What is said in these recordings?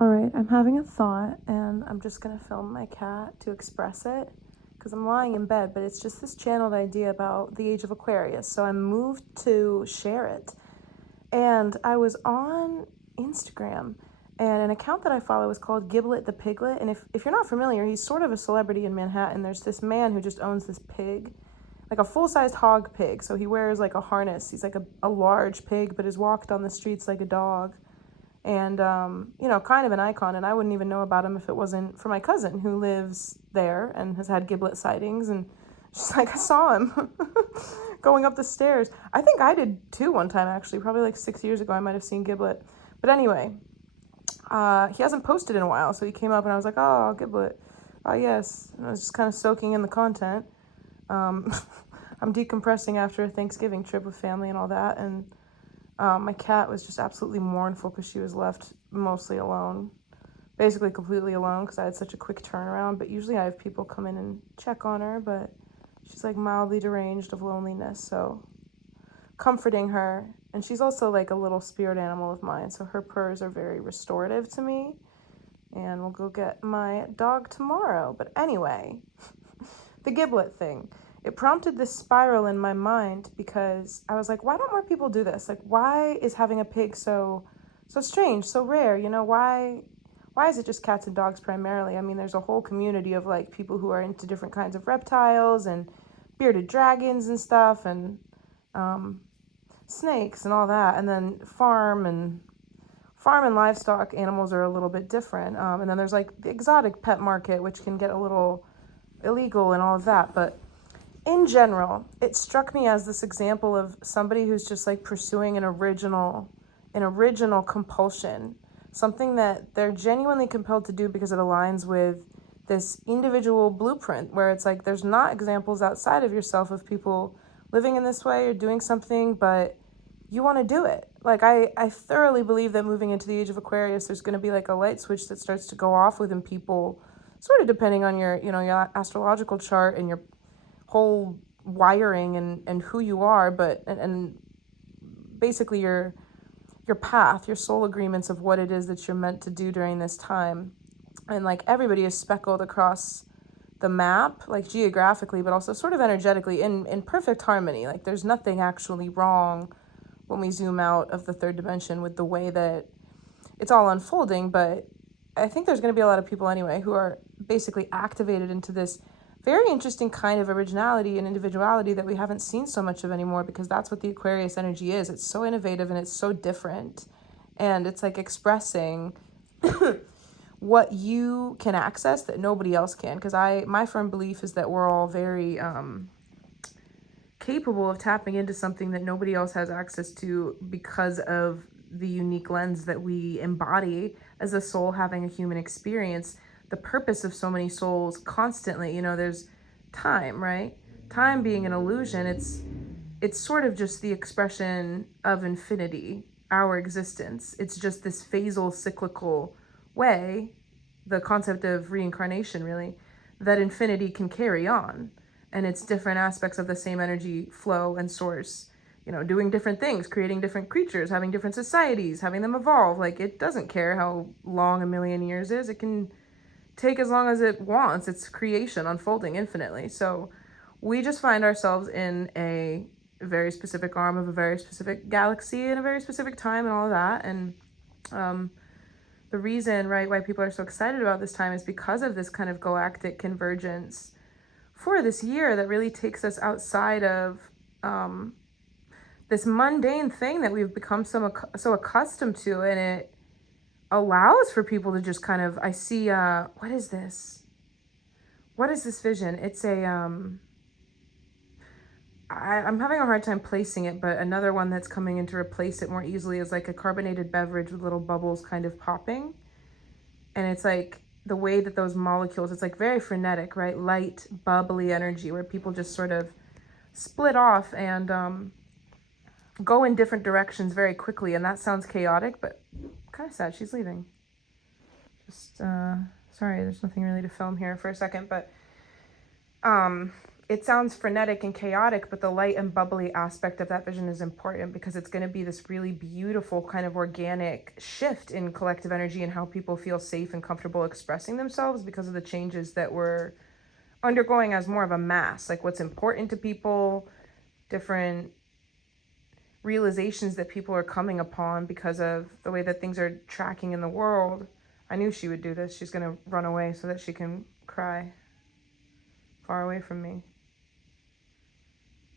All right, I'm having a thought and I'm just gonna film my cat to express it because I'm lying in bed, but it's just this channeled idea about the age of Aquarius. So I moved to share it. And I was on Instagram and an account that I follow is called Giblet the Piglet. And if you're not familiar, he's sort of a celebrity in Manhattan. There's this man who just owns this pig, like a full-sized hog pig. So he wears like a harness. He's like a large pig, but is walked on the streets like a dog. And, kind of an icon. And I wouldn't even know about him if it wasn't for my cousin who lives there and has had Giblet sightings. And just like, I saw him going up the stairs. I think I did too one time, actually. Probably like 6 years ago, I might have seen Giblet. But anyway, he hasn't posted in a while. So he came up and I was like, oh, Giblet. Oh, yes. And I was just kind of soaking in the content. I'm decompressing after a Thanksgiving trip with family and all that. And my cat was just absolutely mournful because she was left mostly alone, basically completely alone because I had such a quick turnaround. But usually I have people come in and check on her, but she's like mildly deranged of loneliness, so comforting her. And she's also like a little spirit animal of mine, so her purrs are very restorative to me. And we'll go get my dog tomorrow. But anyway, the Giblet thing. It prompted this spiral in my mind because I was like, why don't more people do this? Like, why is having a pig so strange, so rare? Why is it just cats and dogs primarily? I mean, there's a whole community of like people who are into different kinds of reptiles and bearded dragons and stuff, and snakes and all that. And then farm and livestock animals are a little bit different. And then there's like the exotic pet market, which can get a little illegal and all of that. But in general, it struck me as this example of somebody who's just like pursuing an original compulsion, something that they're genuinely compelled to do because it aligns with this individual blueprint where it's like there's not examples outside of yourself of people living in this way or doing something, but you want to do it. Like I thoroughly believe that moving into the age of Aquarius, there's going to be like a light switch that starts to go off within people, sort of depending on your, your astrological chart and your whole wiring and who you are, but and basically your path, your soul agreements of what it is that you're meant to do during this time. And like everybody is speckled across the map, like geographically, but also sort of energetically in perfect harmony. Like there's nothing actually wrong when we zoom out of the third dimension with the way that it's all unfolding. But I think there's going to be a lot of people anyway who are basically activated into this very interesting kind of originality and individuality that we haven't seen so much of anymore, because that's what the Aquarius energy is. It's so innovative and it's so different. And it's like expressing what you can access that nobody else can. Because my firm belief is that we're all very capable of tapping into something that nobody else has access to because of the unique lens that we embody as a soul having a human experience. The purpose of so many souls constantly, there's time, right? Time being an illusion, it's sort of just the expression of infinity, our existence. It's just this phasal, cyclical way, the concept of reincarnation, really, that infinity can carry on. And it's different aspects of the same energy flow and source, doing different things, creating different creatures, having different societies, having them evolve. Like, it doesn't care how long a million years is. It can take as long as it wants. It's creation unfolding infinitely. So we just find ourselves in a very specific arm of a very specific galaxy in a very specific time and all of that. And the reason, right, why people are so excited about this time is because of this kind of galactic convergence for this year that really takes us outside of this mundane thing that we've become so accustomed to, and it allows for people to just kind of, I see, what is this? What is this vision? It's a, I'm having a hard time placing it, but another one that's coming in to replace it more easily is like a carbonated beverage with little bubbles kind of popping. And it's like the way that those molecules, it's like very frenetic, right? Light, bubbly energy where people just sort of split off and go in different directions very quickly. And that sounds chaotic, but kind of sad. She's leaving. Just, sorry, there's nothing really to film here for a second, but it sounds frenetic and chaotic, but the light and bubbly aspect of that vision is important because it's going to be this really beautiful kind of organic shift in collective energy and how people feel safe and comfortable expressing themselves because of the changes that we're undergoing as more of a mass, like what's important to people, different realizations that people are coming upon because of the way that things are tracking in the world. I knew she would do this. She's going to run away so that she can cry far away from me.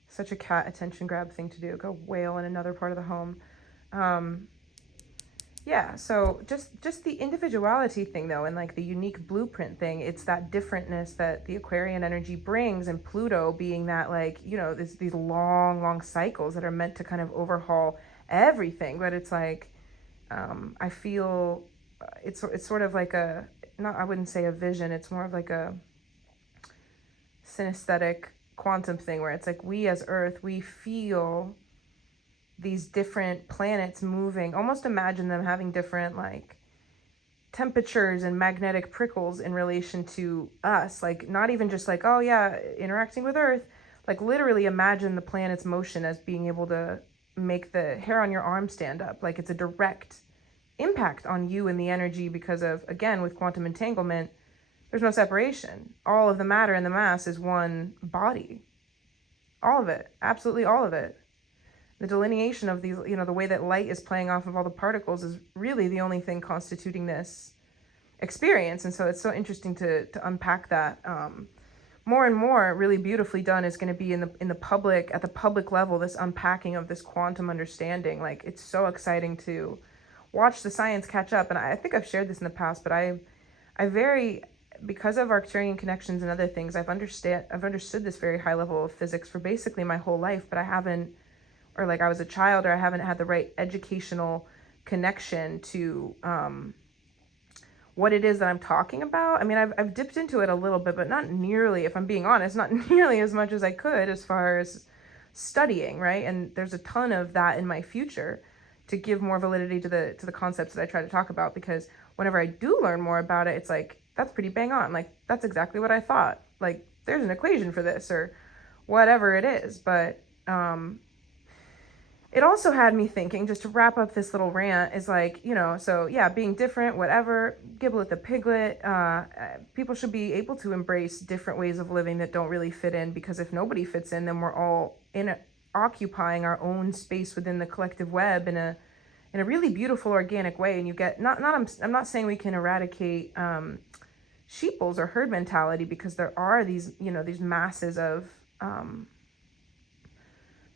Such a cat attention grab thing to do. Go wail in another part of the home. Yeah, so just the individuality thing though, and like the unique blueprint thing, it's that differentness that the Aquarian energy brings, and Pluto being that, like, you know, these long cycles that are meant to kind of overhaul everything. But it's like, I feel it's sort of like a, not, I wouldn't say a vision, it's more of like a synesthetic quantum thing where it's like we as Earth, we feel these different planets moving. Almost imagine them having different like temperatures and magnetic prickles in relation to us. Like not even just like, oh yeah, interacting with Earth. Like literally imagine the planet's motion as being able to make the hair on your arm stand up. Like it's a direct impact on you and the energy because of, again, with quantum entanglement, there's no separation. All of the matter and the mass is one body. All of it. Absolutely all of it. The delineation of these, you know, the way that light is playing off of all the particles is really the only thing constituting this experience. And so it's so interesting to unpack that. More and more really beautifully done is going to be in the public, at the public level, this unpacking of this quantum understanding. Like it's so exciting to watch the science catch up. And I think I've shared this in the past, but I very, because of Arcturian connections and other things, I've understood this very high level of physics for basically my whole life, but I haven't, or like I was a child, or I haven't had the right educational connection to what it is that I'm talking about. I mean, I've dipped into it a little bit, but not nearly, if I'm being honest, not nearly as much as I could as far as studying, right? And there's a ton of that in my future to give more validity to the concepts that I try to talk about, because whenever I do learn more about it, it's like, that's pretty bang on. Like, that's exactly what I thought. Like, there's an equation for this or whatever it is. But it also had me thinking, just to wrap up this little rant, is like, you know, so yeah, being different, whatever, Giblet the piglet, people should be able to embrace different ways of living that don't really fit in, because if nobody fits in, then we're all occupying our own space within the collective web in a really beautiful organic way. And you get, I'm not saying we can eradicate sheeples or herd mentality, because there are these, you know, these masses of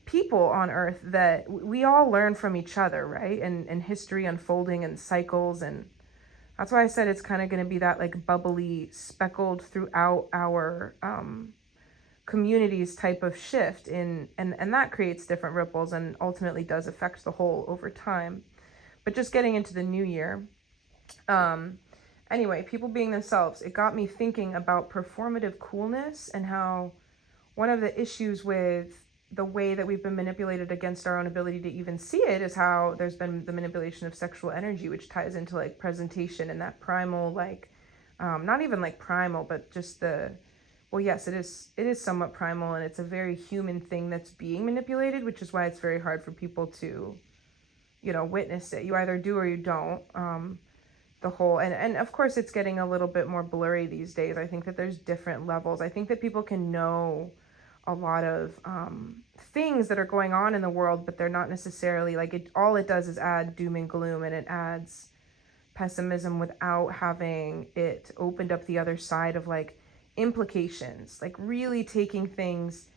people on Earth that we all learn from each other, right? And history unfolding and cycles. And that's why I said it's kind of going to be that like bubbly, speckled throughout our communities type of shift and that creates different ripples and ultimately does affect the whole over time. But just getting into the new year, anyway, people being themselves, it got me thinking about performative coolness, and how one of the issues with the way that we've been manipulated against our own ability to even see it is how there's been the manipulation of sexual energy, which ties into like presentation and that primal, like not even like primal, but just the, well, yes, it is somewhat primal, and it's a very human thing that's being manipulated, which is why it's very hard for people to, you know, witness it. You either do or you don't. The whole, and of course it's getting a little bit more blurry these days. I think that there's different levels. I think that people can know a lot of things that are going on in the world, but they're not necessarily like it. All it does is add doom and gloom, and it adds pessimism without having it opened up the other side of like implications, like really taking things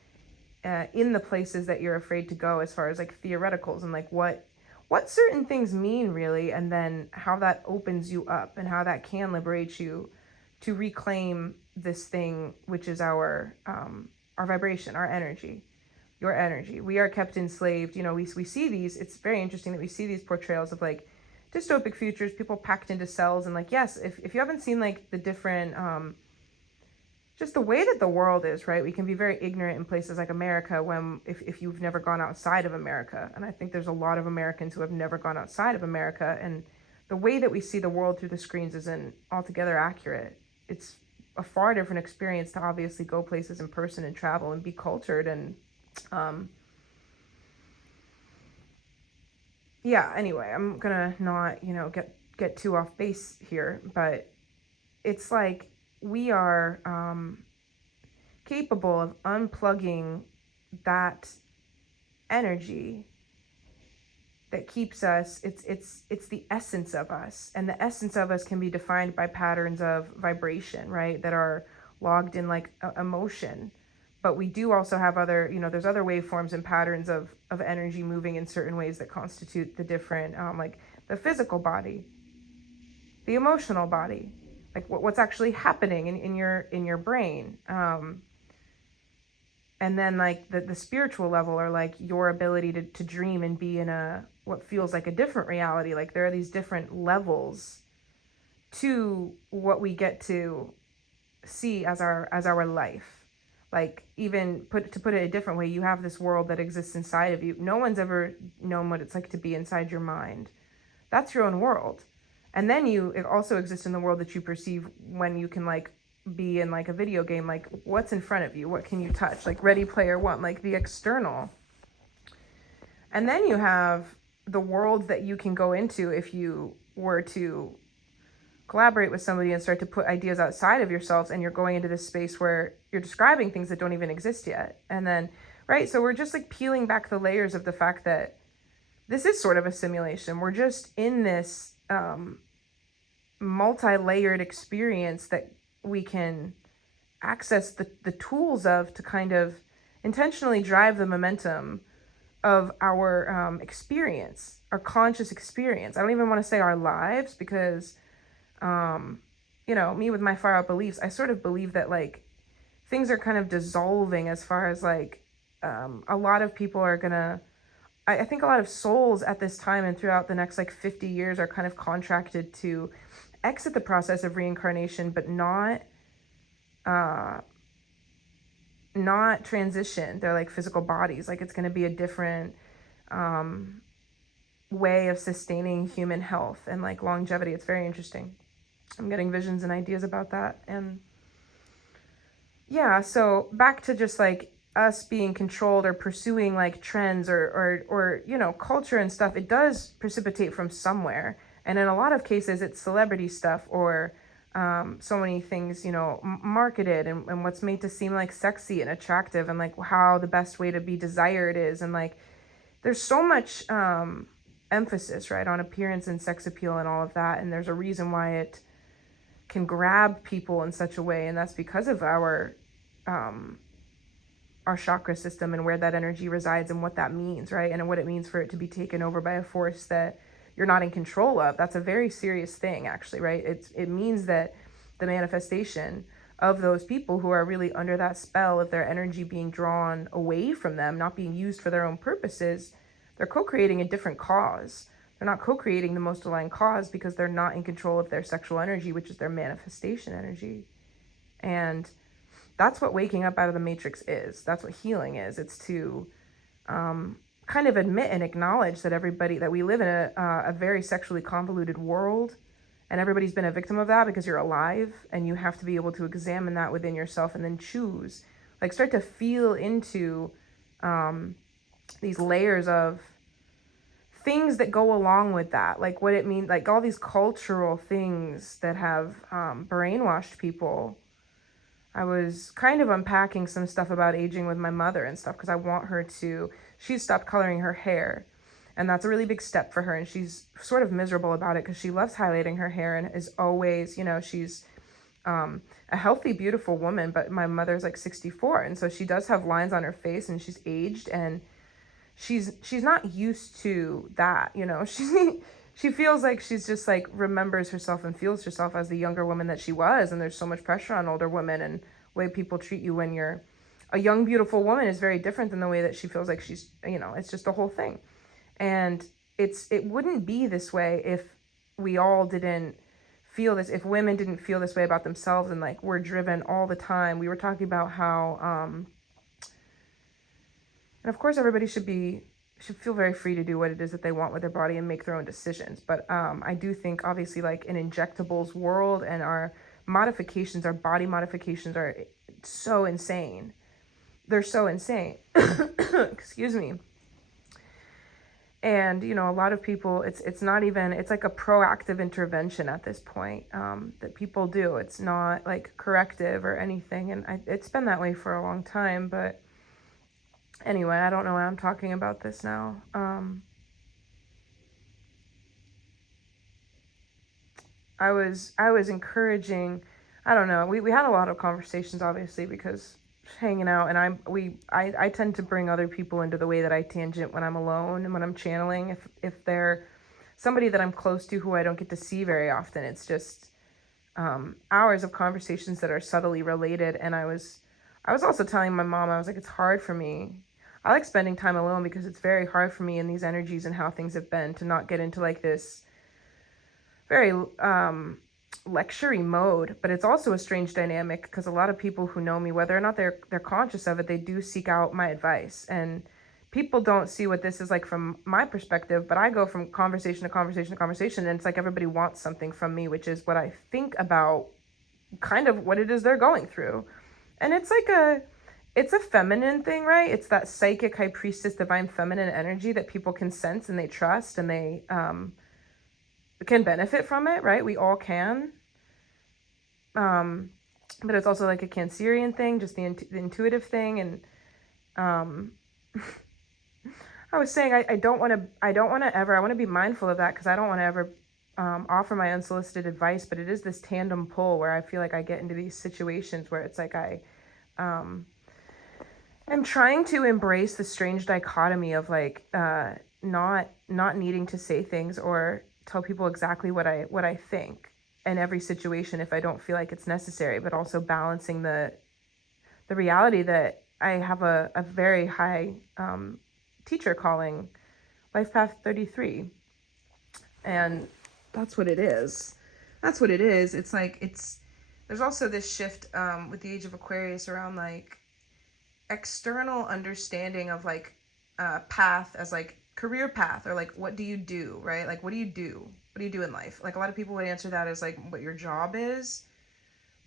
in the places that you're afraid to go, as far as like theoreticals and like what certain things mean really, and then how that opens you up and how that can liberate you to reclaim this thing, which is our vibration, our energy, your energy. We are kept enslaved. You know, we see these, it's very interesting that we see these portrayals of like dystopic futures, people packed into cells. And like, yes, if you haven't seen like the different, just the way that the world is, right? We can be very ignorant in places like America when, if you've never gone outside of America. And I think there's a lot of Americans who have never gone outside of America. And the way that we see the world through the screens isn't altogether accurate. It's a far different experience to obviously go places in person and travel and be cultured. And yeah, anyway, I'm gonna not, get too off base here, but it's like we are capable of unplugging that energy that keeps us. It's the essence of us, and the essence of us can be defined by patterns of vibration, right, that are logged in like emotion. But we do also have other, there's other waveforms and patterns of energy moving in certain ways that constitute the different, like the physical body, the emotional body, like what's actually happening in your brain. And then like the spiritual level, or like your ability to dream and be in what feels like a different reality. Like there are these different levels to what we get to see as our life. Like, even to put it a different way, you have this world that exists inside of you. No one's ever known what it's like to be inside your mind. That's your own world. And then it also exists in the world that you perceive when you can like be in like a video game, like what's in front of you, what can you touch, like Ready Player One, like the external. And then you have the world that you can go into if you were to collaborate with somebody and start to put ideas outside of yourselves, and you're going into this space where you're describing things that don't even exist yet. And then, right, so we're just like peeling back the layers of the fact that this is sort of a simulation. We're just in this multi-layered experience that we can access the tools of to kind of intentionally drive the momentum of our experience, our conscious experience. I don't even want to say our lives, because me with my far out beliefs, I sort of believe that like things are kind of dissolving as far as like a lot of people are gonna, I think a lot of souls at this time and throughout the next like 50 years are kind of contracted to exit the process of reincarnation, but not transition their like physical bodies. Like it's going to be a different way of sustaining human health and like longevity. It's very interesting. I'm getting visions and ideas about that. And yeah, so back to just like us being controlled or pursuing like trends or culture and stuff. It does precipitate from somewhere, and in a lot of cases it's celebrity stuff, or so many things marketed and what's made to seem like sexy and attractive, and like how the best way to be desired is. And like there's so much emphasis, right, on appearance and sex appeal and all of that, and there's a reason why it can grab people in such a way, and that's because of our chakra system and where that energy resides and what that means, right, and what it means for it to be taken over by a force that you're not in control of. That's a very serious thing, actually, right? It means that the manifestation of those people who are really under that spell of their energy being drawn away from them, not being used for their own purposes, they're co-creating a different cause. They're not co-creating the most aligned cause because they're not in control of their sexual energy, which is their manifestation energy. And that's what waking up out of the matrix is. That's what healing is. It's to kind of admit and acknowledge that we live in a very sexually convoluted world, and everybody's been a victim of that because you're alive, and you have to be able to examine that within yourself and then choose, like start to feel into these layers of things that go along with that, like what it means, like all these cultural things that have brainwashed people. I was kind of unpacking some stuff about aging with my mother and stuff, because I want her to, she's stopped coloring her hair, and that's a really big step for her, and she's sort of miserable about it because she loves highlighting her hair and is always, she's a healthy, beautiful woman, but my mother's like 64, and so she does have lines on her face, and she's aged, and she's not used to that, she feels like she's just like remembers herself and feels herself as the younger woman that she was. And there's so much pressure on older women, and the way people treat you when you're a young, beautiful woman is very different than the way that she feels like she's, it's just a whole thing. And it wouldn't be this way if we all didn't feel this, if women didn't feel this way about themselves, and like we're driven all the time. We were talking about how, and of course everybody should feel very free to do what it is that they want with their body and make their own decisions. But I do think obviously like in injectables world and our modifications, our body modifications are so insane. They're so insane. Excuse me. And, you know, a lot of people, it's not even, it's like a proactive intervention at this point, that people do. It's not like corrective or anything. And it's been that way for a long time. But anyway, I don't know why I'm talking about this now. I was encouraging, I don't know, we had a lot of conversations, obviously, because hanging out, and I tend to bring other people into the way that I tangent when I'm alone and when I'm channeling. If they're somebody that I'm close to who I don't get to see very often, it's just hours of conversations that are subtly related. And I was also telling my mom, I was like, it's hard for me. I like spending time alone because it's very hard for me in these energies and how things have been to not get into like this very lectury mode. But it's also a strange dynamic because a lot of people who know me, whether or not they're conscious of it, they do seek out my advice. And people don't see what this is like from my perspective, but I go from conversation to conversation to conversation, and it's like everybody wants something from me, which is what I think about kind of what it is they're going through. And it's like it's a feminine thing, right? It's that psychic high priestess divine feminine energy that people can sense and they trust, and they can benefit from it, right? We all can. But it's also like a Cancerian thing, just the intuitive thing. And I was saying I don't want to be mindful of that, because I don't want to ever offer my unsolicited advice. But it is this tandem pull where I feel like I get into these situations where it's like I'm trying to embrace the strange dichotomy of like not needing to say things or tell people exactly what I think in every situation if I don't feel like it's necessary, but also balancing the reality that I have a very high teacher calling, life path 33, and that's what it is. It's like there's also this shift with the age of Aquarius around like external understanding of like path as like career path, or like what do you do, right? Like what do you do in life? Like a lot of people would answer that as like what your job is,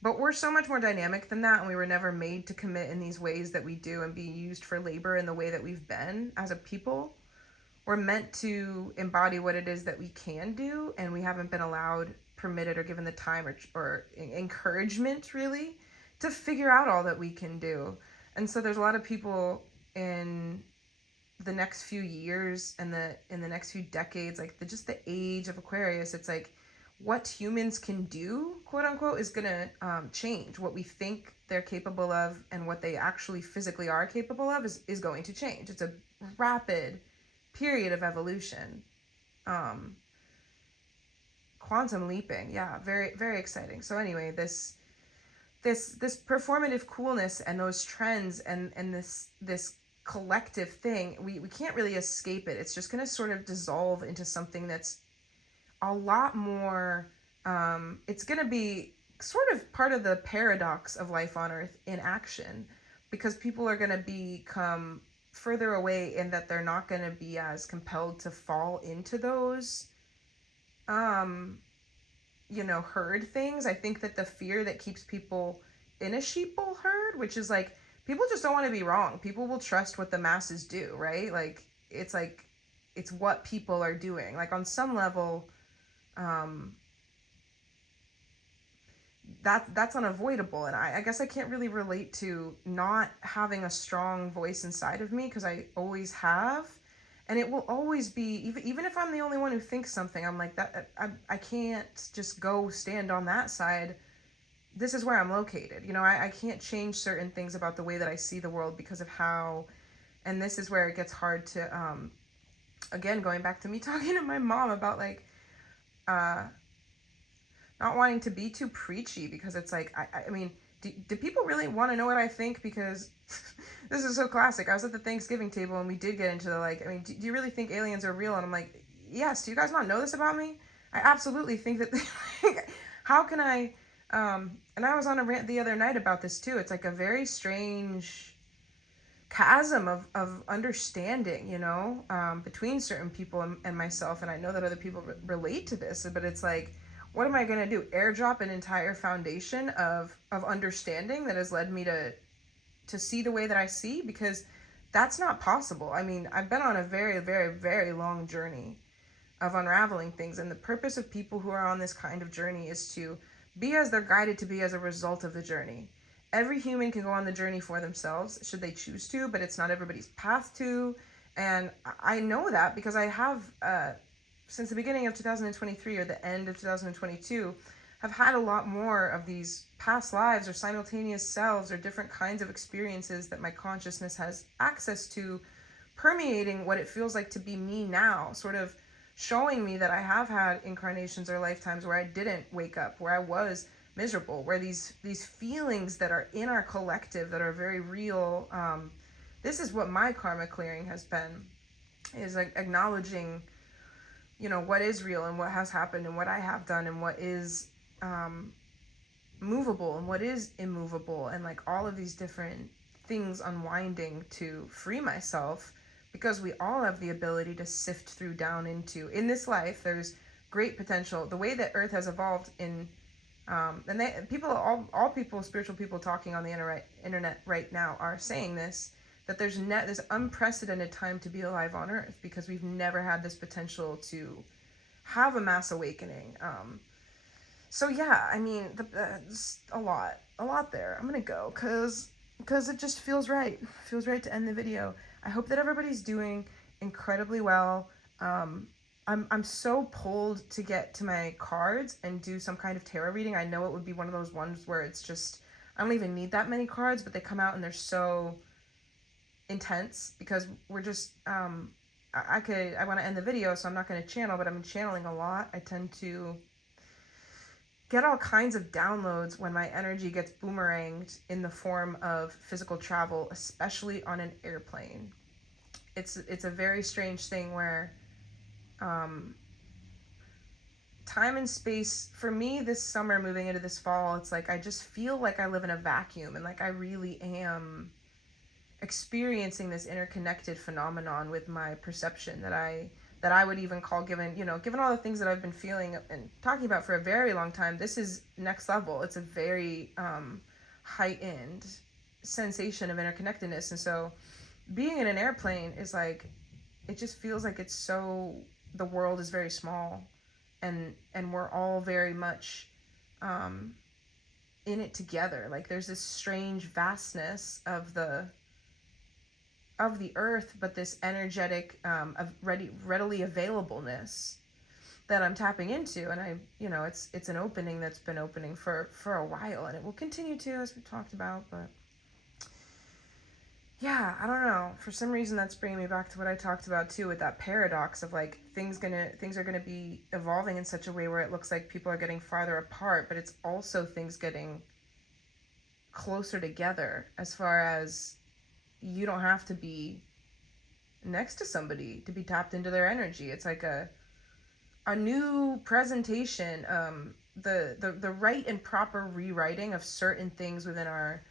but we're so much more dynamic than that, and we were never made to commit in these ways that we do and be used for labor in the way that we've been as a people. We're meant to embody what it is that we can do, and we haven't been allowed, permitted, or given the time or encouragement really to figure out all that we can do. And so there's a lot of people in the next few years and in the next few decades, like just the age of Aquarius, it's like what humans can do, quote unquote, is gonna change. What we think they're capable of and what they actually physically are capable of is going to change. It's a rapid period of evolution. Quantum leaping, yeah, very, very exciting. So anyway, this performative coolness and those trends and this collective thing, we can't really escape it. It's just going to sort of dissolve into something that's a lot more, it's going to be sort of part of the paradox of life on Earth in action, because people are going to become further away in that they're not going to be as compelled to fall into those herd things. I think that the fear that keeps people in a sheeple herd, which is like, people just don't want to be wrong. People will trust what the masses do, right? Like, it's what people are doing. Like, on some level, that's unavoidable. And I guess I can't really relate to not having a strong voice inside of me, because I always have. And it will always be, even if I'm the only one who thinks something, I'm like, that I can't just go stand on that side. This is where I'm located. I can't change certain things about the way that I see the world because of how, and this is where it gets hard to, again, going back to me talking to my mom about like, not wanting to be too preachy, because it's like, I mean, do people really want to know what I think? Because this is so classic. I was at the Thanksgiving table and we did get into the like, I mean, do you really think aliens are real? And I'm like, yes. Do you guys not know this about me? I absolutely think that, how can I, and I was on a rant the other night about this too. It's like a very strange chasm of understanding, between certain people and myself. And I know that other people relate to this, but it's like, what am I going to do? Airdrop an entire foundation of understanding that has led me to see the way that I see? Because that's not possible. I mean, I've been on a very, very, very long journey of unraveling things. And the purpose of people who are on this kind of journey is to be as they're guided to be as a result of the journey. Every human can go on the journey for themselves, should they choose to, but it's not everybody's path to. And I know that because I have, since the beginning of 2023 or the end of 2022, have had a lot more of these past lives or simultaneous selves or different kinds of experiences that my consciousness has access to, permeating what it feels like to be me now, sort of showing me that I have had incarnations or lifetimes where I didn't wake up, where I was miserable, where these feelings that are in our collective that are very real. This is what my karma clearing has been, is like acknowledging, you know, what is real and what has happened and what I have done and what is movable and what is immovable, and like all of these different things unwinding to free myself, because we all have the ability to sift through down into, in this life, there's great potential. The way that Earth has evolved in, and all people, spiritual people talking on the internet right now are saying this, that there's this unprecedented time to be alive on Earth, because we've never had this potential to have a mass awakening. So yeah, I mean, a lot there. I'm gonna go because it just feels right. Feels right to end the video. I hope that everybody's doing incredibly well. I'm so pulled to get to my cards and do some kind of tarot reading. I know it would be one of those ones where it's just, I don't even need that many cards, but they come out and they're so intense, because we're just, I want to end the video, so I'm not going to channel, but I'm channeling a lot. I tend to get all kinds of downloads when my energy gets boomeranged in the form of physical travel, especially on an airplane. It's a very strange thing where time and space, for me this summer moving into this fall, it's like I just feel like I live in a vacuum, and like I really am experiencing this interconnected phenomenon with my perception that I would even call, given all the things that I've been feeling and talking about for a very long time, this is next level. It's a very heightened sensation of interconnectedness. And so being in an airplane is like, it just feels like it's so, the world is very small, and we're all very much in it together. Like there's this strange vastness of the earth, but this energetic readily availableness that I'm tapping into. And it's an opening that's been opening for a while, and it will continue to, as we talked about. But yeah, I don't know, for some reason that's bringing me back to what I talked about too, with that paradox of like things are gonna be evolving in such a way where it looks like people are getting farther apart, but it's also things getting closer together, as far as you don't have to be next to somebody to be tapped into their energy. It's like a new presentation, the right and proper rewriting of certain things within our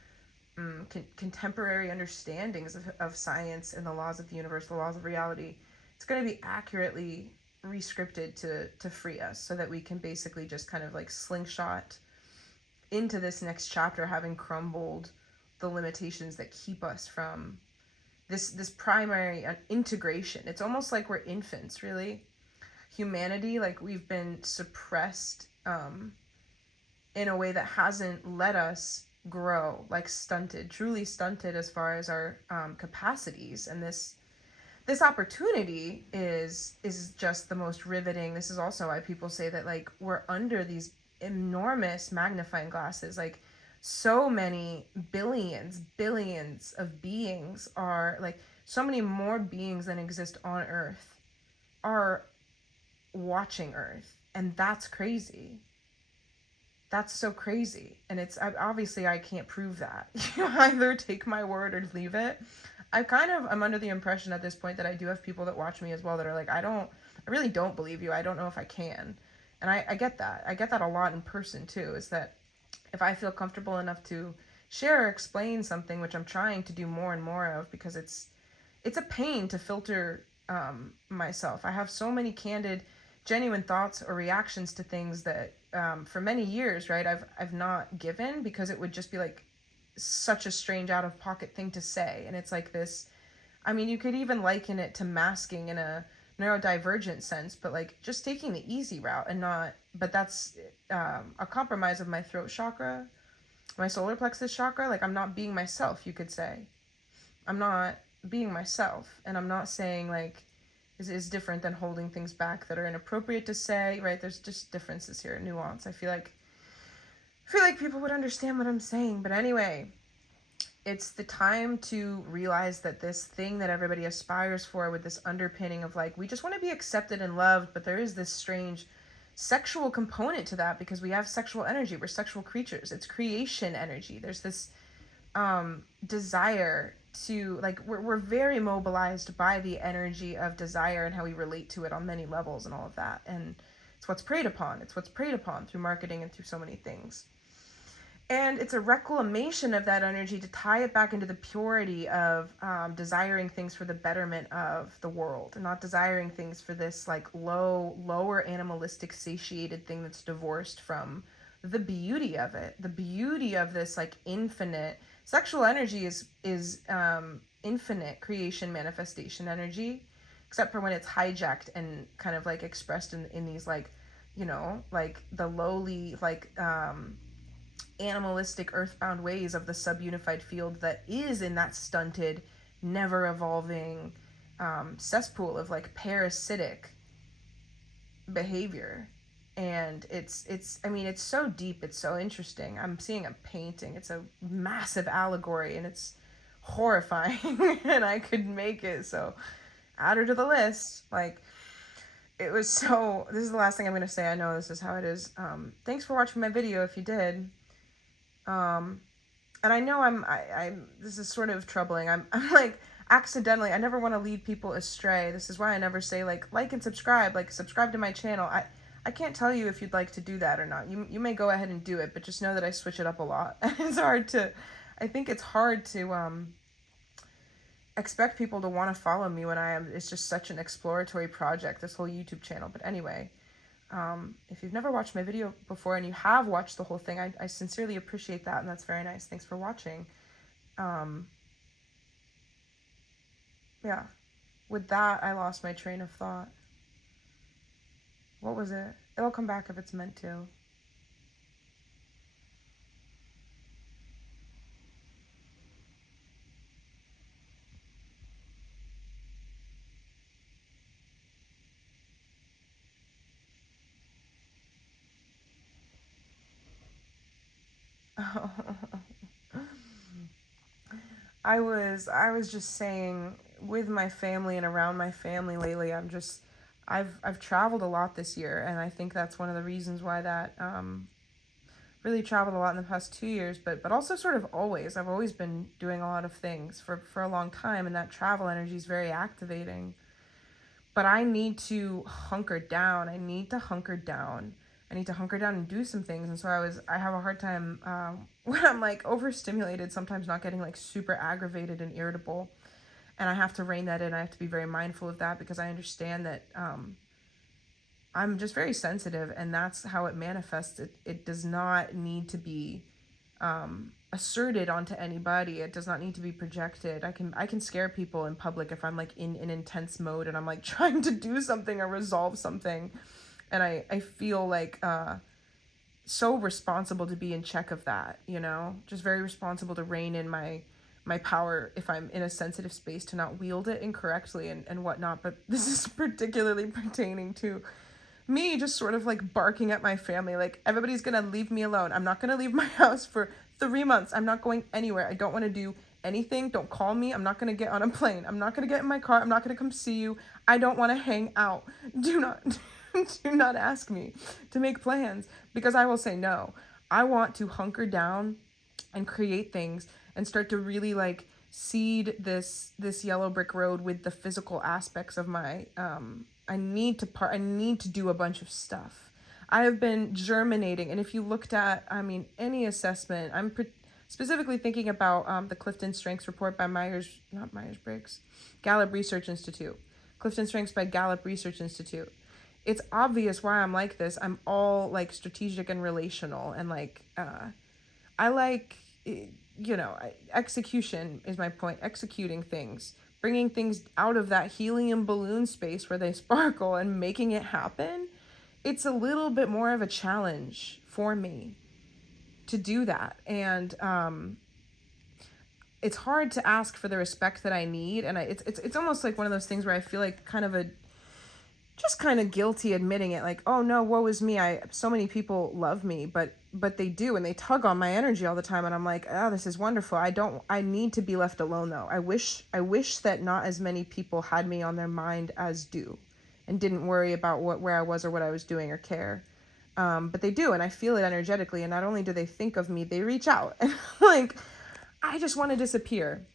contemporary understandings of science and the laws of the universe, the laws of reality. It's going to be accurately rescripted to free us, so that we can basically just kind of like slingshot into this next chapter, having crumbled the limitations that keep us from this primary integration. It's almost like we're infants, really. Humanity, like we've been suppressed in a way that hasn't let us grow, like stunted, truly stunted as far as our capacities. And this opportunity is just the most riveting. This is also why people say that like we're under these enormous magnifying glasses. Like so many billions of beings are, like so many more beings than exist on Earth are watching Earth, and that's crazy. That's so crazy. And it's obviously I can't prove that. You either take my word or leave it. I'm under the impression at this point that I do have people that watch me as well that are like, I really don't believe you. I don't know if I can. And I get that. I get that a lot in person too, is that if I feel comfortable enough to share or explain something, which I'm trying to do more and more of, because it's a pain to filter myself. I have so many candid genuine thoughts or reactions to things that for many years, right, I've not given, because it would just be like such a strange out of pocket thing to say. And it's like this, I mean, you could even liken it to masking in a neurodivergent sense, but like just taking the easy route and not, but that's a compromise of my throat chakra, my solar plexus chakra. Like, I'm not being myself, you could say. I'm not being myself, and I'm not saying like is different than holding things back that are inappropriate to say, right? There's just differences here, nuance. I feel like people would understand what I'm saying. But anyway, it's the time to realize that this thing that everybody aspires for, with this underpinning of like, we just want to be accepted and loved, but there is this strange sexual component to that, because we have sexual energy. We're sexual creatures. It's creation energy. There's this desire to, like, we're very mobilized by the energy of desire and how we relate to it on many levels and all of that. And it's what's preyed upon. It's what's preyed upon through marketing and through so many things. And it's a reclamation of that energy to tie it back into the purity of desiring things for the betterment of the world, and not desiring things for this like lower animalistic satiated thing that's divorced from the beauty of it. The beauty of this like infinite sexual energy is infinite creation manifestation energy, except for when it's hijacked and kind of like expressed in these like, you know, like the lowly like animalistic earthbound ways of the subunified field that is in that stunted, never evolving cesspool of like parasitic behavior. And it's I mean, it's so deep, it's so interesting. I'm seeing a painting, it's a massive allegory, and it's horrifying. And I could make it, so add her to the list. Like, it was so, this is the last thing I'm going to say. I know this is how it is. Thanks for watching my video if you did. And I know I'm this is sort of troubling. I'm like accidentally, I never want to lead people astray. This is why I never say like and subscribe, like subscribe to my channel. I can't tell you if you'd like to do that or not. You may go ahead and do it, but just know that I switch it up a lot. It's hard to, I think it's hard to expect people to want to follow me when it's just such an exploratory project, this whole YouTube channel. But anyway, if you've never watched my video before and you have watched the whole thing, I sincerely appreciate that, and that's very nice. Thanks for watching. Yeah, with that, I lost my train of thought. What was it? It'll come back if it's meant to. I was just saying, with my family and around my family lately, I've traveled a lot this year, and I think that's one of the reasons why that really traveled a lot in the past 2 years, but also sort of always. I've always been doing a lot of things for a long time, and that travel energy is very activating. But I need to hunker down. I need to hunker down and do some things. And so I have a hard time when I'm like overstimulated, sometimes not getting like super aggravated and irritable. And I have to rein that in. I have to be very mindful of that, because I understand that I'm just very sensitive, and that's how it manifests. It does not need to be asserted onto anybody. It does not need to be projected. I can scare people in public if I'm like in an intense mode and I'm like trying to do something or resolve something. And I feel like so responsible to be in check of that, you know, just very responsible to rein in my power if I'm in a sensitive space, to not wield it incorrectly and whatnot. But this is particularly pertaining to me just sort of like barking at my family, like, everybody's gonna leave me alone. I'm not gonna leave my house for 3 months. I'm not going anywhere. I don't want to do anything. Don't call me. I'm not gonna get on a plane. I'm not gonna get in my car. I'm not gonna come see you. I don't want to hang out. Do not ask me to make plans, because I will say no. I want to hunker down and create things and start to really like seed this yellow brick road with the physical aspects of my I need to do a bunch of stuff. I have been germinating, and if you looked at, I mean, any assessment, I'm specifically thinking about the Clifton Strengths Report by Gallup Research Institute. Clifton Strengths by Gallup Research Institute. it's obvious why I'm like this. I'm all like strategic and relational, and like I like, execution is my point. Executing things, bringing things out of that helium balloon space where they sparkle and making it happen. It's a little bit more of a challenge for me to do that. And it's hard to ask for the respect that I need. And it's almost like one of those things where I feel like just kind of guilty admitting it, like, oh no, woe is me. So many people love me, but they do, and they tug on my energy all the time, and I'm like, oh, this is wonderful. I need to be left alone though. I wish that not as many people had me on their mind as do, and didn't worry about where I was or what I was doing or care. But they do, and I feel it energetically, and not only do they think of me, they reach out. And like, I just want to disappear.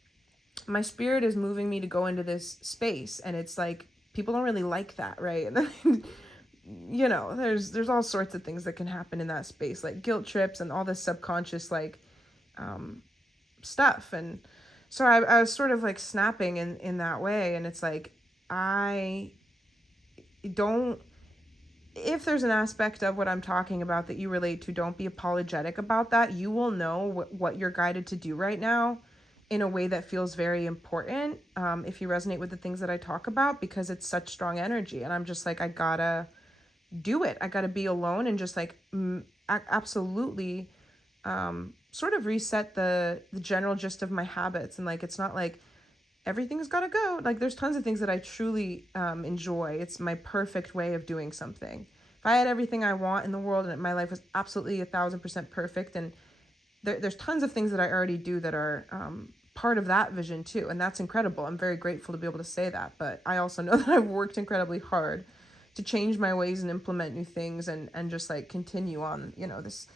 My spirit is moving me to go into this space, and it's like, people don't really like that, right? And then, there's all sorts of things that can happen in that space, like guilt trips and all this subconscious like stuff. And so I was sort of like snapping in that way, and it's like, I don't, if there's an aspect of what I'm talking about that you relate to, don't be apologetic about that. You will know what you're guided to do right now in a way that feels very important, if you resonate with the things that I talk about, because it's such strong energy. And I'm just like, I gotta do it. I gotta be alone and just like absolutely sort of reset the general gist of my habits. And like, it's not like everything's gotta go. Like, there's tons of things that I truly enjoy. It's my perfect way of doing something. If I had everything I want in the world and my life was absolutely 1,000% perfect, and there's tons of things that I already do that are part of that vision too, and that's incredible. I'm very grateful to be able to say that, but I also know that I've worked incredibly hard to change my ways and implement new things, and just like continue on, this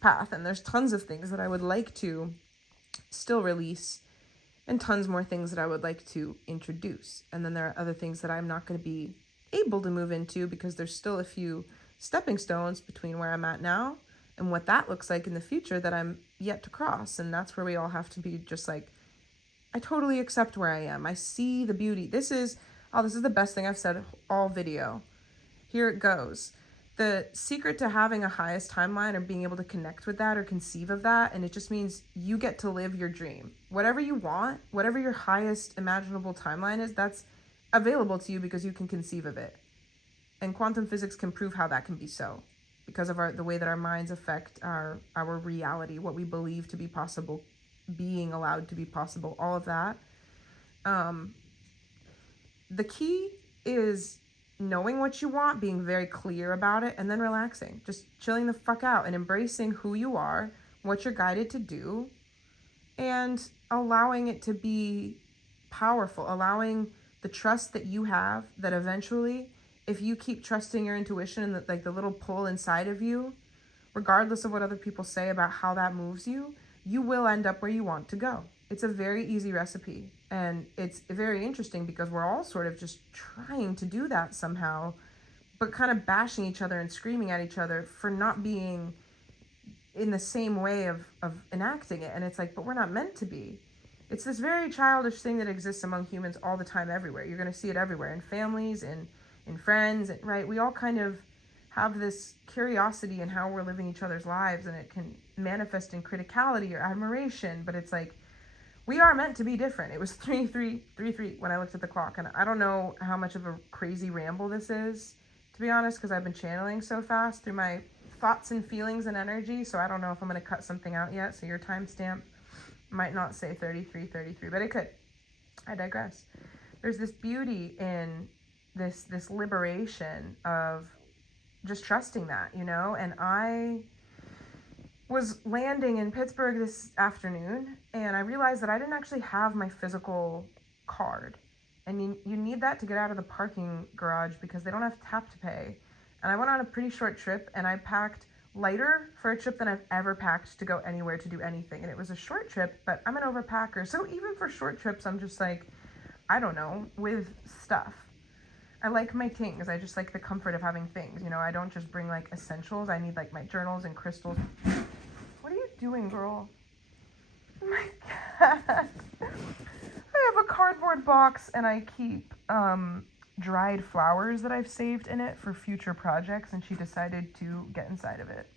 path. And there's tons of things that I would like to still release, and tons more things that I would like to introduce. And then there are other things that I'm not going to be able to move into, because there's still a few stepping stones between where I'm at now and what that looks like in the future that I'm yet to cross. And that's where we all have to be just like, I totally accept where I am. I see the beauty. This is the best thing I've said all video. Here it goes. The secret to having a highest timeline, or being able to connect with that or conceive of that, and it just means you get to live your dream. Whatever you want, whatever your highest imaginable timeline is, that's available to you because you can conceive of it. And quantum physics can prove how that can be so, because of the way that our minds affect our reality, what we believe to be possible, being allowed to be possible, all of that. The key is knowing what you want, being very clear about it, and then relaxing, just chilling the fuck out and embracing who you are, what you're guided to do, and allowing it to be powerful, allowing the trust that you have, that eventually, if you keep trusting your intuition and the little pull inside of you, regardless of what other people say about how that moves you, you will end up where you want to go. It's a very easy recipe, and it's very interesting because we're all sort of just trying to do that somehow, but kind of bashing each other and screaming at each other for not being in the same way of enacting it. And it's like, but we're not meant to be. It's this very childish thing that exists among humans all the time, everywhere. You're going to see it everywhere, in families, in friends, right? We all kind of have this curiosity in how we're living each other's lives, and it can manifest in criticality or admiration, but it's like, we are meant to be different. It was 3-3-3-3 when I looked at the clock, and I don't know how much of a crazy ramble this is, to be honest, because I've been channeling so fast through my thoughts and feelings and energy, so I don't know if I'm going to cut something out yet, so your timestamp might not say 33-33, but it could. I digress. There's this beauty in this liberation of just trusting that, and I was landing in Pittsburgh this afternoon, and I realized that I didn't actually have my physical card. And you need that to get out of the parking garage because they don't have tap to pay. And I went on a pretty short trip, and I packed lighter for a trip than I've ever packed to go anywhere to do anything. And it was a short trip, but I'm an overpacker. So even for short trips, I'm just like, I don't know, with stuff. I like my things. I just like the comfort of having things. I don't just bring like essentials. I need like my journals and crystals. What are you doing, girl? Oh my God. I have a cardboard box, and I keep dried flowers that I've saved in it for future projects, and she decided to get inside of it.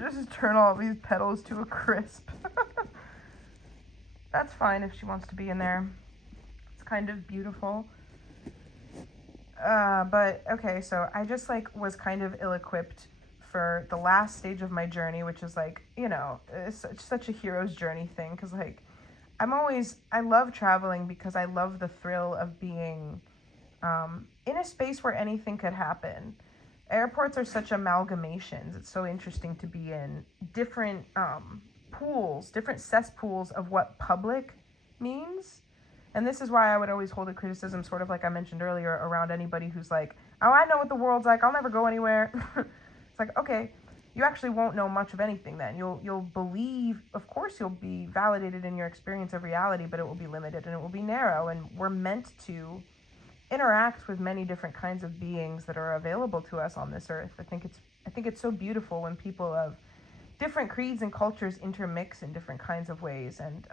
Just turn all these petals to a crisp. That's fine if she wants to be in there. It's kind of beautiful. But okay, so I just like was kind of ill-equipped for the last stage of my journey, which is like, you know, it's such a hero's journey thing, because like I love traveling because I love the thrill of being in a space where anything could happen. Airports are such amalgamations. It's so interesting to be in different pools, different cesspools of what public means. And this is why I would always hold a criticism, sort of like I mentioned earlier, around anybody who's like, oh, I know what the world's like, I'll never go anywhere. It's like, okay, you actually won't know much of anything then. You'll believe, of course you'll be validated in your experience of reality, but it will be limited and it will be narrow. And we're meant to interact with many different kinds of beings that are available to us on this earth. I think it's so beautiful when people of different creeds and cultures intermix in different kinds of ways, and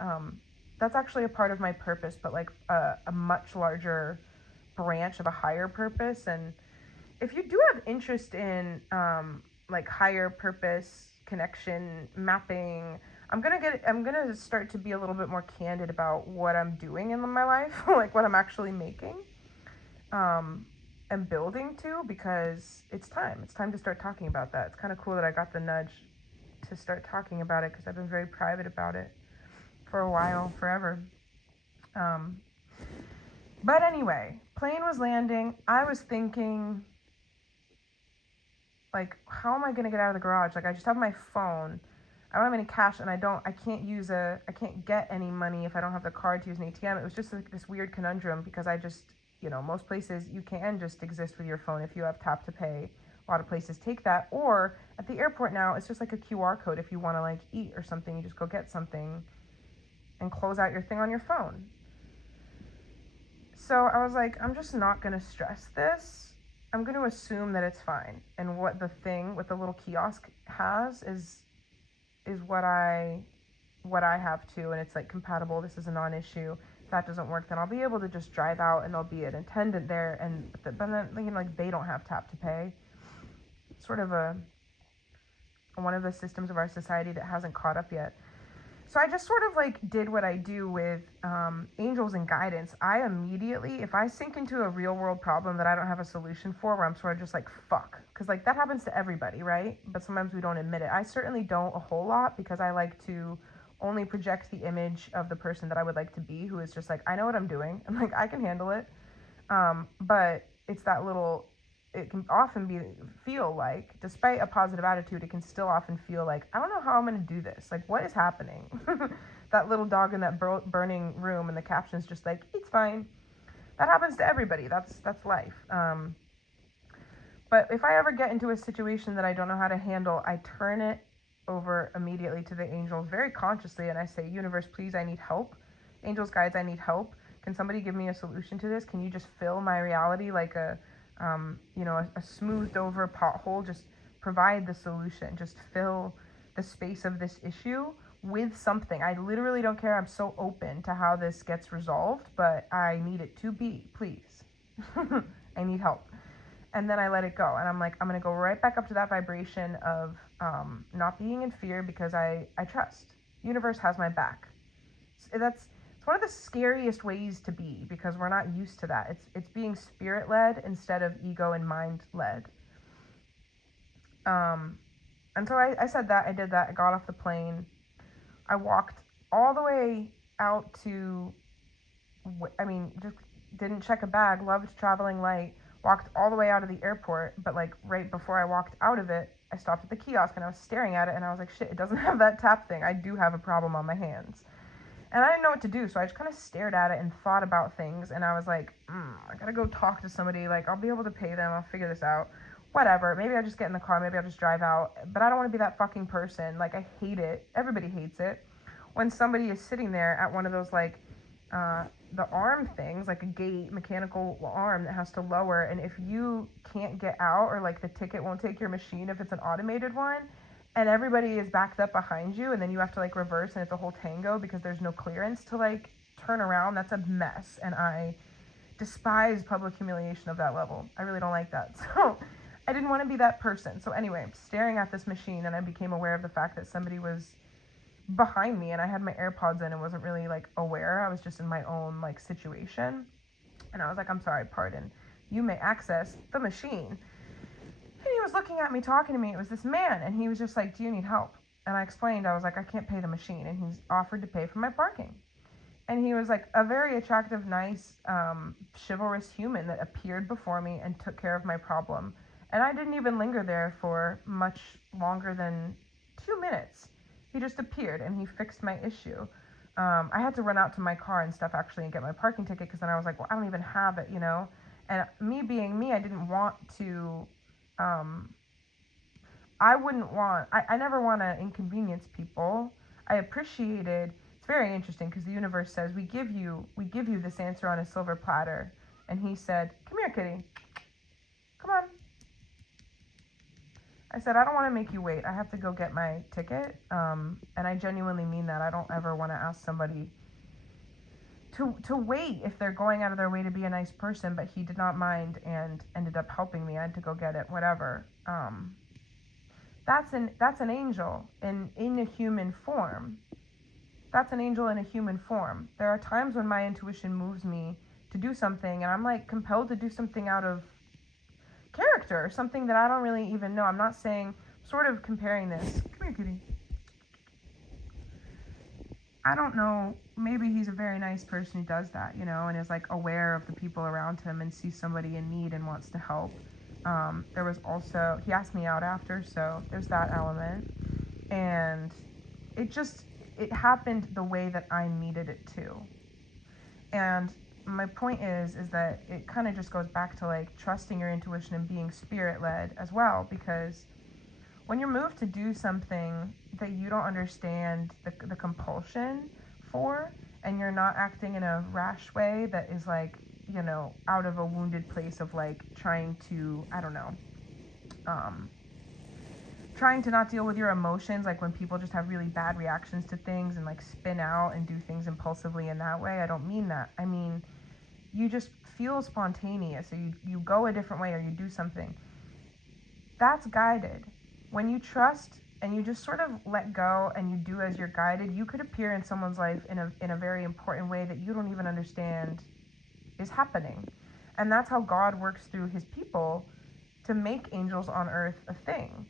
that's actually a part of my purpose, but like a much larger branch of a higher purpose. And if you do have interest in like higher purpose, connection, mapping, I'm gonna start to be a little bit more candid about what I'm doing in my life, like what I'm actually making and building to, because it's time to start talking about that. It's kind of cool that I got the nudge to start talking about it, because I've been very private about it for a while, forever. But anyway, plane was landing. I was thinking, like, how am I gonna get out of the garage? Like, I just have my phone. I don't have any cash, and I can't get any money if I don't have the card to use an ATM. It was just like this weird conundrum, because I just, you know, most places you can just exist with your phone if you have tap to pay. A lot of places take that, or at the airport now, it's just like a QR code. If you want to like eat or something, you just go get something and close out your thing on your phone. So I was like, I'm just not going to stress this. I'm going to assume that it's fine. And what the little kiosk has is what I have too. And it's like compatible. This is a non-issue. If that doesn't work, then I'll be able to just drive out and there'll be an attendant there. But then, you know, like they don't have tap to pay. It's sort of one of the systems of our society that hasn't caught up yet. So I just sort of like did what I do with angels and guidance. I immediately, if I sink into a real world problem that I don't have a solution for, where I'm sort of just like, fuck. Because like that happens to everybody, right? But sometimes we don't admit it. I certainly don't a whole lot, because I like to only project the image of the person that I would like to be, who is just like, I know what I'm doing. I'm like, I can handle it. But it's that little, it can often feel like, despite a positive attitude, it can still often feel like, I don't know how I'm going to do this. Like, what is happening? That little dog in that burning room, and the caption's just like, it's fine. That happens to everybody. That's life. But if I ever get into a situation that I don't know how to handle, I turn it over immediately to the angels very consciously, and I say, universe, please, I need help. Angels, guides, I need help. Can somebody give me a solution to this? Can you just fill my reality like a smoothed over pothole? Just provide the solution. Just fill the space of this issue with something. I literally don't care. I'm so open to how this gets resolved, but I need it to be, please. I need help. And then I let it go. And I'm like, I'm going to go right back up to that vibration of not being in fear, because I trust. Universe has my back. It's one of the scariest ways to be, because we're not used to that. It's being spirit-led instead of ego and mind-led. And so I said that. I did that. I got off the plane. I walked all the way out to, just didn't check a bag, loved traveling light, walked all the way out of the airport, but like right before I walked out of it, I stopped at the kiosk and I was staring at it and I was like, shit, it doesn't have that tap thing. I do have a problem on my hands. And I didn't know what to do, so I just kind of stared at it and thought about things, and I was like, I gotta go talk to somebody, like, I'll be able to pay them, I'll figure this out. Whatever, maybe I'll just get in the car, maybe I'll just drive out, but I don't want to be that fucking person. Like, I hate it. Everybody hates it. When somebody is sitting there at one of those, like, the arm things, like a gate, mechanical arm that has to lower, and if you can't get out, or, like, the ticket won't take your machine if it's an automated one, and everybody is backed up behind you, and then you have to, like, reverse, and it's a whole tango because there's no clearance to, like, turn around, that's a mess, and I despise public humiliation of that level. I really don't like that. So I didn't want to be that person. So anyway, I'm staring at this machine, and I became aware of the fact that somebody was behind me, and I had my AirPods in and wasn't really like aware. I was just in my own like situation. And I was like, I'm sorry, pardon. You may access the machine. And he was looking at me, talking to me. It was this man, and he was just like, do you need help? And I explained, I was like, I can't pay the machine. And he's offered to pay for my parking. And he was like a very attractive, nice, chivalrous human that appeared before me and took care of my problem. And I didn't even linger there for much longer than 2 minutes. He just appeared and he fixed my issue. I had to run out to my car and stuff actually and get my parking ticket, because then I was like, well, I don't even have it, you know? And me being me, I didn't want to, I never want to inconvenience people. I appreciated, it's very interesting because the universe says, we give you this answer on a silver platter. And he said, come here, kitty. Come on. I said, I don't want to make you wait. I have to go get my ticket. And I genuinely mean that. I don't ever want to ask somebody to wait if they're going out of their way to be a nice person, but he did not mind and ended up helping me. I had to go get it, whatever. That's an angel in a human form. That's an angel in a human form. There are times when my intuition moves me to do something, and I'm like compelled to do something out of character, something that I don't really even know. I'm not saying, sort of comparing this. Come here, kitty. I don't know, maybe he's a very nice person who does that, you know, and is like aware of the people around him and sees somebody in need and wants to help. There was also, he asked me out after, so there's that element. And it happened the way that I needed it to. And my point is that it kind of just goes back to like trusting your intuition and being spirit-led as well, because when you're moved to do something that you don't understand the compulsion for, and you're not acting in a rash way that is like, you know, out of a wounded place of like trying to, I don't know, trying to not deal with your emotions, like when people just have really bad reactions to things and like spin out and do things impulsively in that way. I don't mean that. I mean, you just feel spontaneous, or you go a different way, or you do something. That's guided. When you trust and you just sort of let go and you do as you're guided, you could appear in someone's life in a very important way that you don't even understand is happening. And that's how God works through his people to make angels on earth a thing.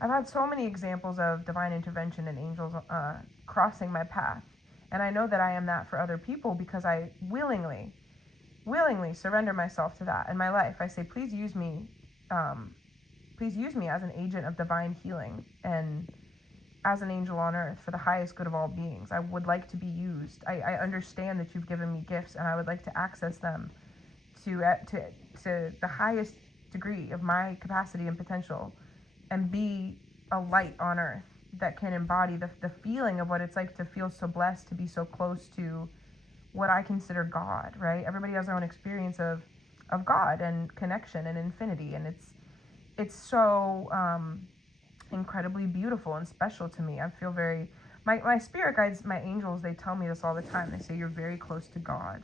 I've had so many examples of divine intervention and angels crossing my path. And I know that I am that for other people because I willingly surrender myself to that in my life. I say, please use me as an agent of divine healing and as an angel on earth for the highest good of all beings. I would like to be used. I understand that you've given me gifts, and I would like to access them to the highest degree of my capacity and potential, and be a light on earth that can embody the feeling of what it's like to feel so blessed, to be so close to what I consider God, right? Everybody has their own experience of God and connection and infinity, and it's so incredibly beautiful and special to me. I feel very, my spirit guides, my angels, they tell me this all the time. They say, you're very close to God.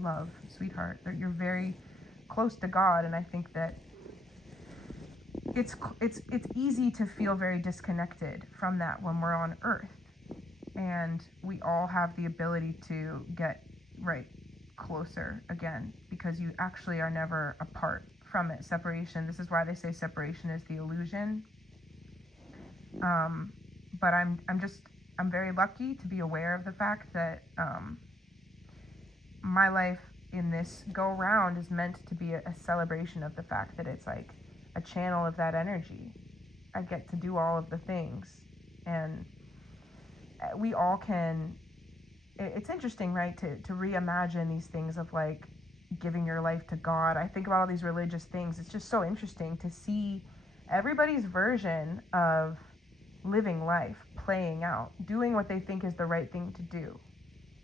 Love, sweetheart. You're very close to God, and I think that it's easy to feel very disconnected from that when we're on earth. And we all have the ability to get right closer again, because you actually are never apart from it. Separation, this is why they say separation is the illusion. But I'm very lucky to be aware of the fact that my life in this go round is meant to be a celebration of the fact that it's like a channel of that energy. I get to do all of the things, and we all can. It's interesting, right, to reimagine these things of like giving your life to God. I think about all these religious things. It's just so interesting to see everybody's version of living life playing out, doing what they think is the right thing to do.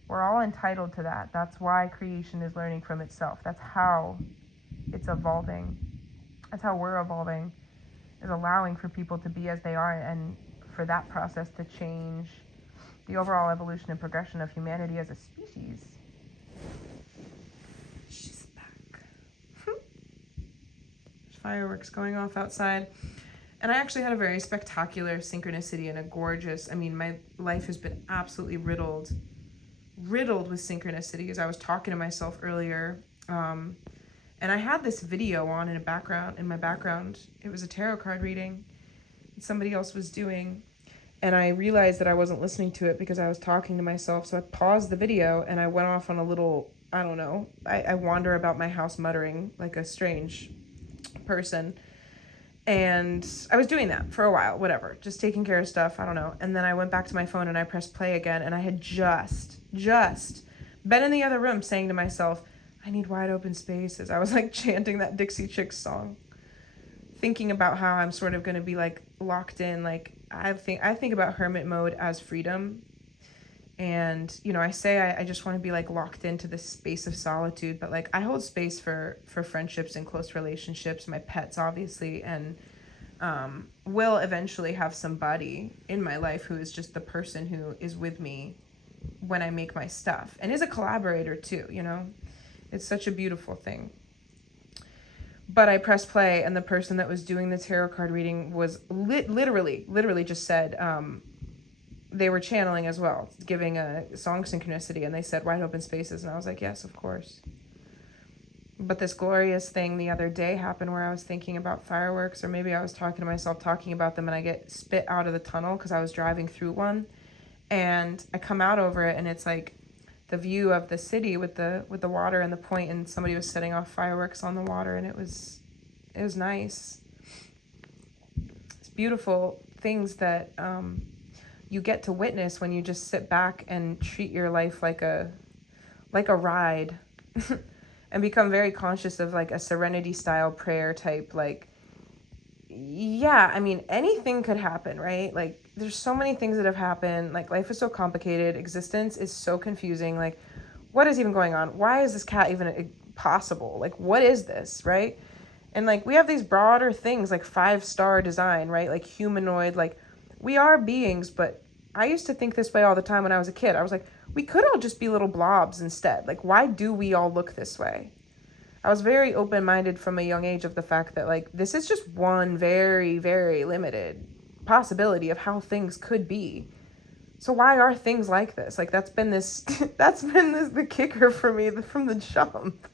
We're all entitled to that. That's why creation is learning from itself. That's how it's evolving. That's how we're evolving, is allowing for people to be as they are, and for that process to change the overall evolution and progression of humanity as a species. She's fireworks going off outside. And I actually had a very spectacular synchronicity and a gorgeous, I mean, my life has been absolutely riddled with synchronicity, as I was talking to myself earlier. And I had this video on in my background. It was a tarot card reading that somebody else was doing. And I realized that I wasn't listening to it because I was talking to myself. So I paused the video and I went off on a little, I don't know, I wander about my house muttering like a strange person. And I was doing that for a while, whatever, just taking care of stuff, I don't know. And then I went back to my phone and I pressed play again, and I had just been in the other room saying to myself, I need wide open spaces. I was like chanting that Dixie Chicks song, thinking about how I'm sort of going to be like locked in. Like I think about hermit mode as freedom. And, you know, I say I just want to be like locked into this space of solitude, but like I hold space for friendships and close relationships, my pets, obviously, and will eventually have somebody in my life who is just the person who is with me when I make my stuff and is a collaborator too, you know. It's such a beautiful thing. But I pressed play, and the person that was doing the tarot card reading was literally just said, they were channeling as well, giving a song synchronicity, and they said wide open spaces, and I was like, yes, of course. But this glorious thing the other day happened where I was thinking about fireworks, or maybe I was talking to myself talking about them, and I get spit out of the tunnel because I was driving through one, and I come out over it, and it's like the view of the city with the water and the point, and somebody was setting off fireworks on the water, and it was nice. It's beautiful things that you get to witness when you just sit back and treat your life like a ride and become very conscious of like a serenity style prayer type, like, yeah, I mean, anything could happen, right? Like there's so many things that have happened. Like life is so complicated. Existence is so confusing. Like what is even going on? Why is this cat even possible? Like what is this, right? And like we have these broader things like 5-star design, right? Like humanoid, like we are beings, but I used to think this way all the time when I was a kid. I was like, we could all just be little blobs instead. Like, why do we all look this way? I was very open-minded from a young age of the fact that, like, this is just one very, very limited possibility of how things could be. So why are things like this? Like, that's been the kicker for me from the jump.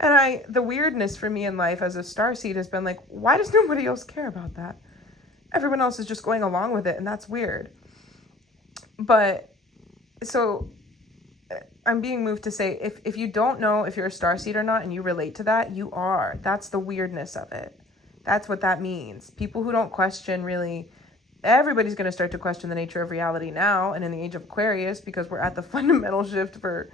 And the weirdness for me in life as a starseed has been like, why does nobody else care about that? Everyone else is just going along with it, and that's weird. But so I'm being moved to say, if you don't know if you're a starseed or not and you relate to that, you are. That's the weirdness of it. That's what that means. People who don't question, really, everybody's going to start to question the nature of reality now and in the age of Aquarius, because we're at the fundamental shift for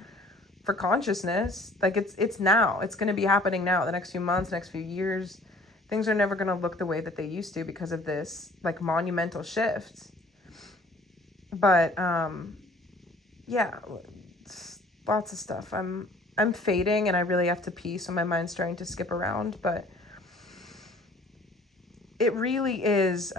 consciousness. Like it's now. It's going to be happening now, the next few months, next few years. Things are never going to look the way that they used to because of this like monumental shift. But yeah, lots of stuff. I'm fading and I really have to pee, so my mind's starting to skip around, but it really is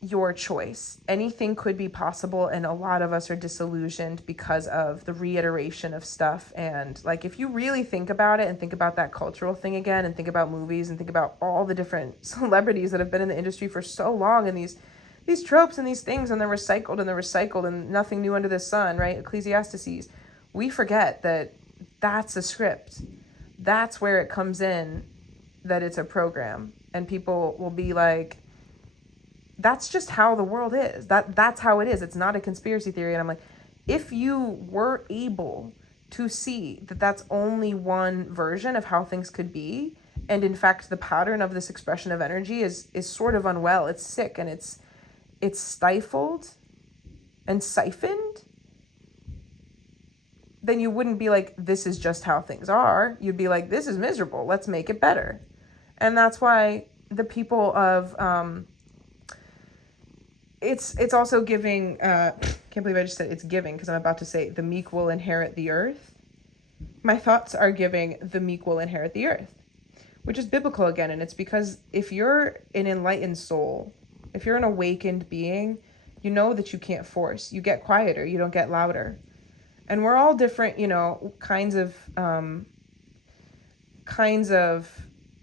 your choice. Anything could be possible, and a lot of us are disillusioned because of the reiteration of stuff. And like if you really think about it and think about that cultural thing again and think about movies and think about all the different celebrities that have been in the industry for so long, and these tropes and these things, and they're recycled and nothing new under the sun, right? Ecclesiastes. We forget that that's a script. That's where it comes in, that it's a program. And people will be like, that's just how the world is. That's how it is. It's not a conspiracy theory. And I'm like, if you were able to see that that's only one version of how things could be, and in fact, the pattern of this expression of energy is sort of unwell, it's sick, and it's stifled and siphoned, then you wouldn't be like, this is just how things are. You'd be like, this is miserable. Let's make it better. And that's why the people of, it's also giving, can't believe I just said it's giving, because I'm about to say the meek will inherit the earth. My thoughts are giving the meek will inherit the earth, which is biblical again. And it's because if you're an enlightened soul, if you're an awakened being, you know that you can't force. You get quieter. You don't get louder. And we're all different, you know, kinds of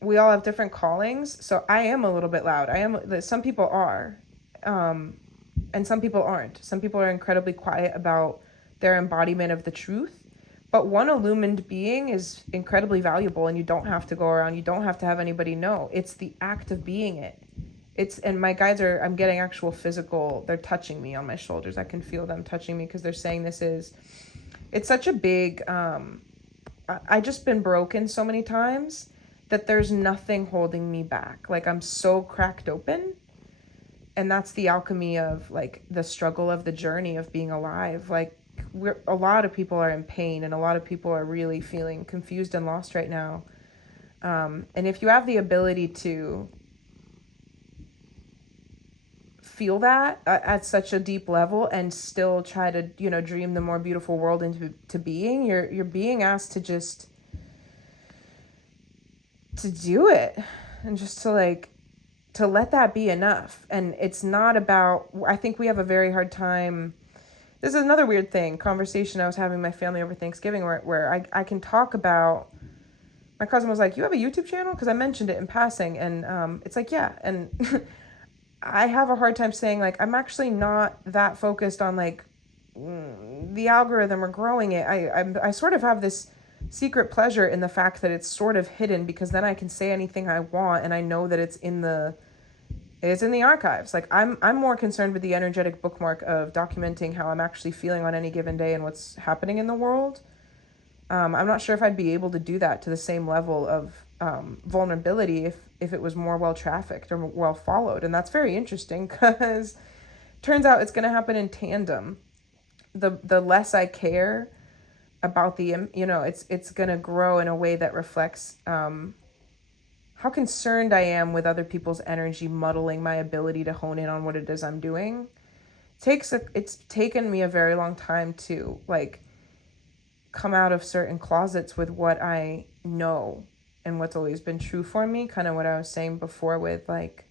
we all have different callings. So I am a little bit loud. Some people are, and some people aren't. Some people are incredibly quiet about their embodiment of the truth. But one illumined being is incredibly valuable, and you don't have to go around. You don't have to have anybody know. It's the act of being it. And my guides I'm getting actual physical, they're touching me on my shoulders. I can feel them touching me because they're saying it's such a big, I just been broken so many times that there's nothing holding me back. Like, I'm so cracked open. And that's the alchemy of, like, the struggle of the journey of being alive. Like, a lot of people are in pain, and a lot of people are really feeling confused and lost right now. And if you have the ability to feel that at such a deep level and still try to, dream the more beautiful world into being, you're being asked to just to do it, and just to let that be enough. And it's not about, I think we have a very hard time. This is another weird conversation I was having with my family over Thanksgiving, where I can talk about, my cousin was like, you have a YouTube channel? Because I mentioned it in passing. And it's like, yeah. And I have a hard time saying, like, I'm actually not that focused on, like, the algorithm or growing it. I sort of have this secret pleasure in the fact that it's sort of hidden, because then I can say anything I want, and I know that it's in the archives. Like, I'm more concerned with the energetic bookmark of documenting how I'm actually feeling on any given day and what's happening in the world. I'm not sure if I'd be able to do that to the same level of vulnerability if it was more well trafficked or well followed. And that's very interesting, because turns out it's going to happen in tandem. The less I care about it's going to grow in a way that reflects how concerned I am with other people's energy muddling my ability to hone in on what it is I'm doing. It's taken me a very long time to, like, come out of certain closets with what I know and what's always been true for me. Kind of what I was saying before with, like,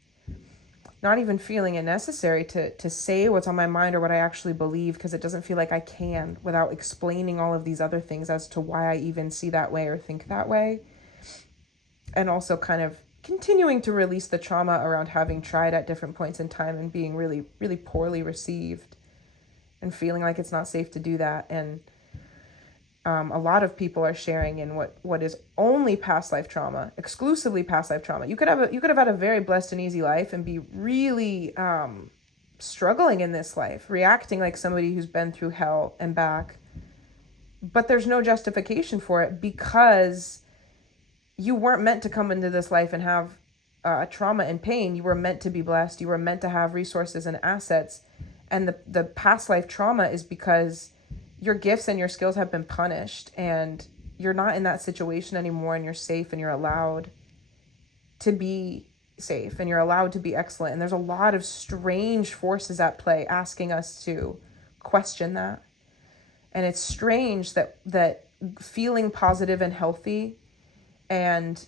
not even feeling it necessary to say what's on my mind or what I actually believe, because it doesn't feel like I can without explaining all of these other things as to why I even see that way or think that way. And also kind of continuing to release the trauma around having tried at different points in time and being really, really poorly received and feeling like it's not safe to do that. And a lot of people are sharing in what is only past life trauma, exclusively past life trauma. You could have had a very blessed and easy life and be really struggling in this life, reacting like somebody who's been through hell and back. But there's no justification for it, because you weren't meant to come into this life and have trauma and pain. You were meant to be blessed. You were meant to have resources and assets. And the past life trauma is because your gifts and your skills have been punished, and you're not in that situation anymore, and you're safe, and you're allowed to be safe, and you're allowed to be excellent. And there's a lot of strange forces at play asking us to question that. And it's strange that feeling positive and healthy and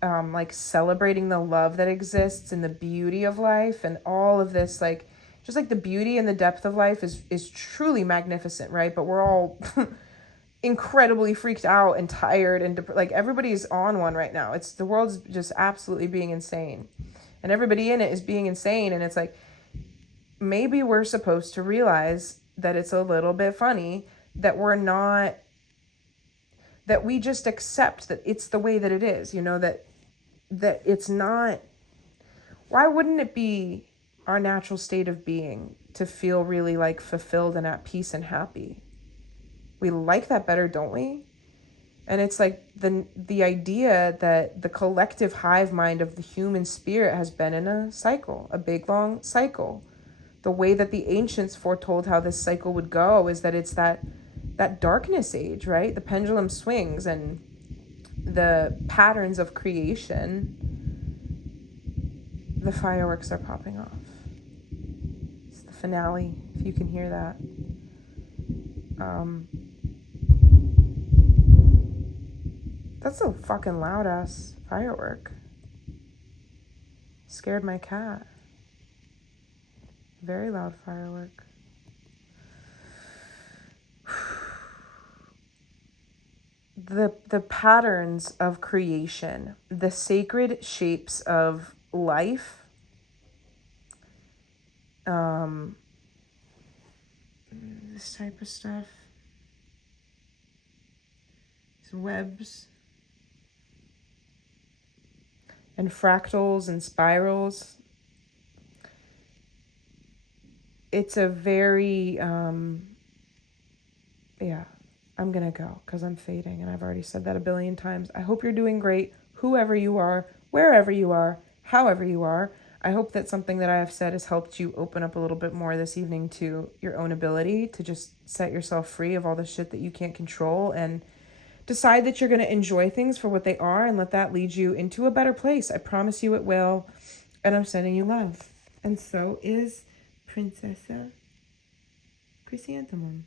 like celebrating the love that exists and the beauty of life and all of this, like, just like the beauty and the depth of life is truly magnificent, right? But we're all incredibly freaked out and tired and like everybody's on one right now. The world's just absolutely being insane, and everybody in it is being insane. And it's like, maybe we're supposed to realize that it's a little bit funny that that we just accept that it's the way that it is, that it's not. Why wouldn't it be our natural state of being to feel really, like, fulfilled and at peace and happy? We like that better, don't we? And it's like the idea that the collective hive mind of the human spirit has been in a cycle, a big long cycle. The way that the ancients foretold how this cycle would go is that it's that darkness age, right? The pendulum swings, and the patterns of creation. The fireworks are popping off. It's the finale, if you can hear that. That's a fucking loud ass firework. Scared my cat. Very loud firework. the patterns of creation, the sacred shapes of life, this type of stuff, these webs and fractals and spirals. It's a very, yeah, I'm going to go because I'm fading and I've already said that a billion times. I hope you're doing great, whoever you are, wherever you are, however you are. I hope that something that I have said has helped you open up a little bit more this evening to your own ability to just set yourself free of all the shit that you can't control and decide that you're going to enjoy things for what they are and let that lead you into a better place. I promise you it will. And I'm sending you love. And so is Princessa Chrysanthemum.